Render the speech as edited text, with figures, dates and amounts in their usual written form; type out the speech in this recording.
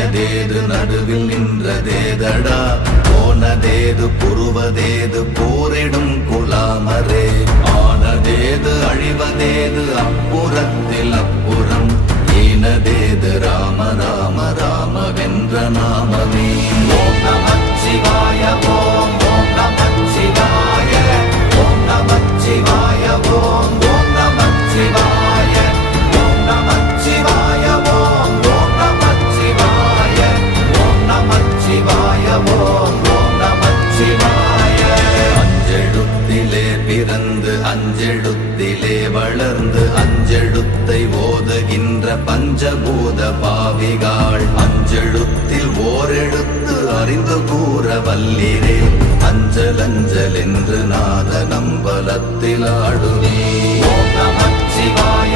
தோன்றியதேது நடுவில் நின்றதேதடா போனதேது புருவதேது போரிடும் குலாமரே ஆனதேது அழிவதேது அப்புறத்தில் அப்புறம் ஈனதேது ராம ராம ராம வென்ற நாமமே ஓம் நமச்சிவாய ஓம் ஓம் நமச்சிவாய ஓம் நமச்சிவாய ஓம் ஓம் நமச்சிவாய ஓம் நமச்சிவாய ஓம் ஓம் நமச்சிவாய ஓம் நமச்சிவாய ஓம் ஓம் நமச்சிவாய அஞ்செழுத்திலே பிறந்து அஞ்செழுத்திலே வளர்ந்து அஞ்செழுத்தை ஓதுகின்ற பஞ்சபூத பாவிகாள் அஞ்செழுத்தில் ஓரெழுத்து அறிந்து கூற வல்லிரே அஞ்சல் அஞ்சல் என்று நாத நம்பலத்தில் ஆடுவே ஓம் நமச்சிவாய